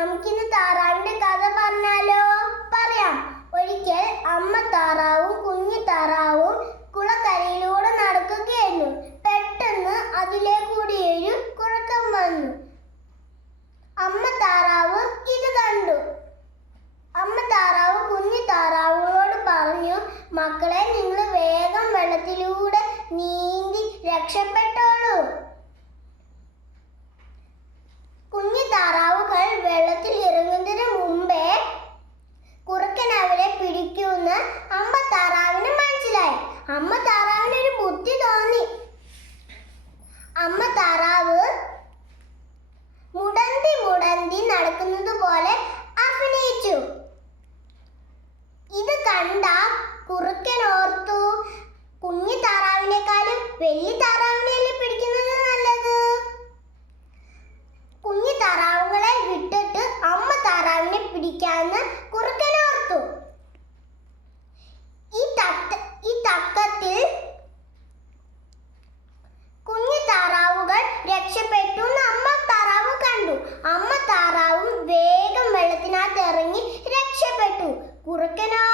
നമുക്കിന്ന് താറാവിന്റെ കഥ പറഞ്ഞാലോ? പറയാം. ഒരിക്കൽ അമ്മ താറാവും കുഞ്ഞു താറാവും കുളക്കരയിലൂടെ നടക്കുകയായിരുന്നു. പെട്ടെന്ന് അതിലെ കൂടി ഒരു കുറുക്കൻ വന്നു. അമ്മ താറാവ് ഇത് കണ്ടു. അമ്മ താറാവ് കുഞ്ഞു താറാവുകളോട് പറഞ്ഞു, മക്കളെ, നിങ്ങൾ വേഗം വെള്ളത്തിലൂടെ നീന്തി രക്ഷപ്പെട്ടോളൂ. കുഞ്ഞു താറാവുകൾ വെള്ളത്തിൽ ഇറങ്ങുന്നതിന് മുമ്പേ കുറുക്കൻ അവരെ പിടിക്കുമെന്ന് അമ്മ താറാവിന് മനസ്സിലായി. അമ്മ താറാവിന് ഒരു ബുദ്ധി തോന്നി. അമ്മ താറാവ് മുടന്തി മുടന്തി നടക്കുന്നത് പോലെ അഭിനയിച്ചു. ഇത് കണ്ട കുറുക്കൻ ഓർത്തു, കുഞ്ഞു താറാവിനേക്കാളും വലിയ താറാവിനെയല്ലേ പിടിക്കുന്നത് നല്ലത്. കുഞ്ഞു താറാവുകളെ വിട്ടിട്ട് അമ്മ താറാവിനെ പിടിക്കാന്ന് കുറുക്കൻ ഓർത്തു. ഈ തക്കത്തിൽ കുഞ്ഞു താറാവുകൾ രക്ഷപ്പെട്ടു എന്ന് അമ്മ താറാവ് കണ്ടു. അമ്മ താറാവും വേഗം വെള്ളത്തിനകത്ത് ഇറങ്ങി രക്ഷപ്പെട്ടു. കുറുക്കനോ